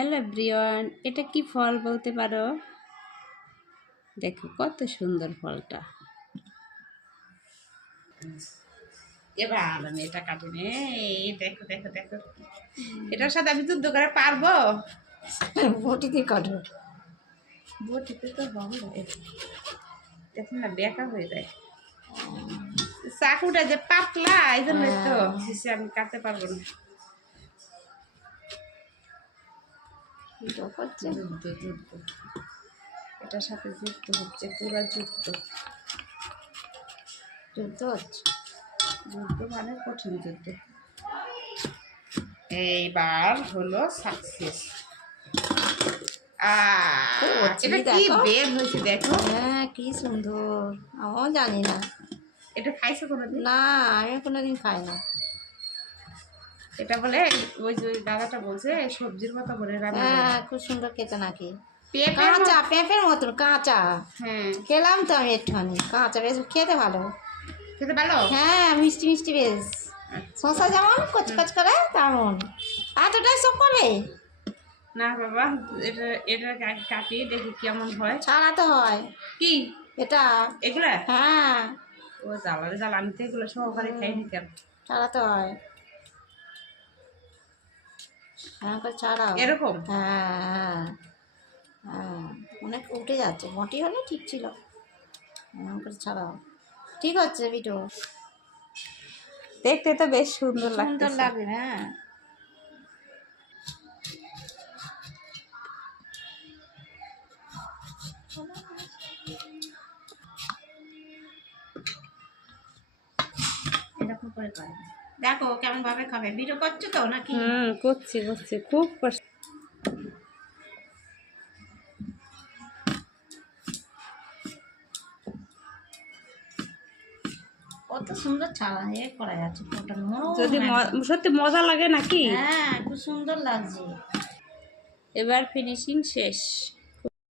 Hello everyone, এটা কি ফল বলতে পারো? দেখো কত সুন্দর ফলটা। এবার আমি এটা কাটি নে। দেখো দেখো দেখো, এটার সাথে আমি যুদ্ধ করে পারবো? বটিতে কাটো। বটিতে তো হবে, দেখুন না বেকা হয়ে যায়। চাকুটা যে পাতলা, এই জন্যই তো আমি কাটতে পারবো না। যুদ্ধ যুদ্ধ, এটার সাথে যুদ্ধ হচ্ছে, পুরা যুদ্ধ। যুদ্ধ হচ্ছে, যুদ্ধ মানে কঠিন যুদ্ধ। এইবার হলো সাকসেস। এটা কি বের হয়েছে দেখো। হ্যাঁ, কি সুন্দর। আমিও জানি না। এটা খাইছো কোনোদিন? না, আমি কোনোদিন খাই না। এটা বলে ওই যে দাদাটা বলছে সবজির মতো করে রান্না করে। হ্যাঁ, খুব সুন্দর খেতে নাকি। পেঁপের কাঁচা, পেঁপের মতন কাঁচা। হ্যাঁ, খেলাম তো আমি একটুখানি কাঁচা, বেশ খেতে ভালো। খেতে ভালো? হ্যাঁ, মিষ্টি মিষ্টি বেশ। শসা যেমন কচকচ করে তেমন। এতটাই সব করবে না বাবা, এটা এটা কাটি দেখি কেমন হয়। ছাড়াতে হয় কি এটা? এগুলা? হ্যাঁ, ও জ্বালারে জ্বালা, আমি তো এগুলো সহকারে খাইনি কেন। ছাড়াতে হয়। হ্যাঁ, ছাড়াও এরকম? হ্যাঁ হ্যাঁ, অনেক উঠে যাচ্ছে। মোটি হলে ঠিক ছিল। এরকম করে ছাড়াও, ঠিক হচ্ছে ভিডিও। দেখতে তো বেশ সুন্দর সুন্দর লাগছে। লাগবে। হ্যাঁ, এরকম করে খাবে। দেখো কেমন ভাবে খাবে। ভিডিও করছো তো নাকি? করছি করছি, খুব কষ্ট। কত সুন্দর ছাড়া করা যাচ্ছে। যদি সত্যি মজা লাগে নাকি? হ্যাঁ, খুব সুন্দর লাগছে। এবার ফিনিশিং শেষ।